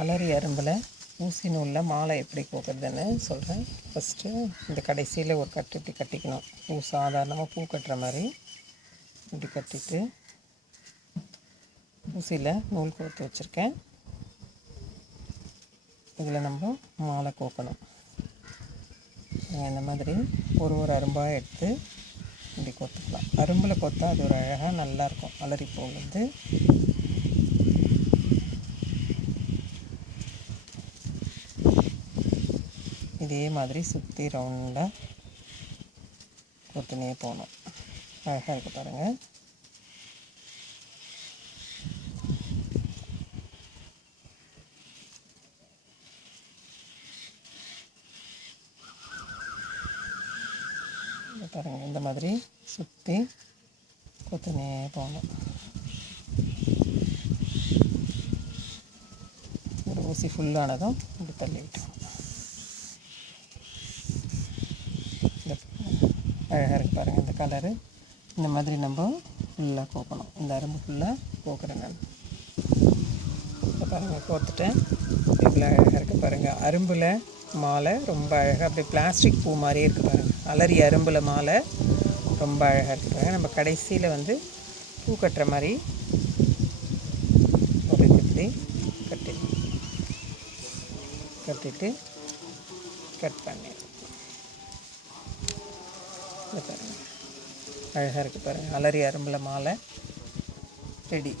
அலரி அரும்பில் ஊசி நூலில் மாலை எப்படி கோக்கிறதுன்னு சொல்கிறேன் ஃபஸ்ட்டு இந்த கடைசியில் ஒரு கட்டு இப்படி கட்டிக்கணும். பூ சாதாரணமாக பூ கட்டுற மாதிரி இப்படி கட்டிட்டு ஊசியில் நூல் கோர்த்து வச்சுருக்கேன். இதில் நம்ம மாலை கோக்கணும். இந்த மாதிரி ஒரு ஒரு அரும்பாக எடுத்து இப்படி கொத்துக்கலாம். அரும்பில் கொத்தா அது ஒரு அழகாக நல்லாயிருக்கும் அலரி பூ வந்து இதே மாதிரி சுற்றி ரவுண்டாக கொத்துனே போகணும். அழகாக இருக்கு பாருங்கள் பாருங்க இந்த மாதிரி சுற்றி கொத்துனே போகணும். ஒரு ஊசி ஃபுல்லானதும் இப்படி தள்ளி விட்டுருவோம் அழகாக இருக்குது பாருங்கள் இந்த கலரு இந்த மாதிரி நம்ம ஃபுல்லாக கோக்கணும். இந்த அரும்பு ஃபுல்லாக கோக்குறேன் நான். பாருங்கள் கோத்துட்டேன். இவ்வளோ அழகாக இருக்குது பாருங்கள் அரும்பில் மாலை ரொம்ப அழகாக அப்படியே பிளாஸ்டிக் பூ மாதிரியே இருக்குது பாருங்கள் அலரி அரும்பில் மாலை ரொம்ப அழகாக இருக்குது பாருங்கள் நம்ம கடைசியில் வந்து பூ கட்டுற மாதிரி ஒரு இப்படி கட்டி கட்டிட்டு கட் பண்ணி இதை பாருங்கள் அழகாக இருக்குது பாருங்கள் அலரி அரும்பில் மாலை. ரெடி.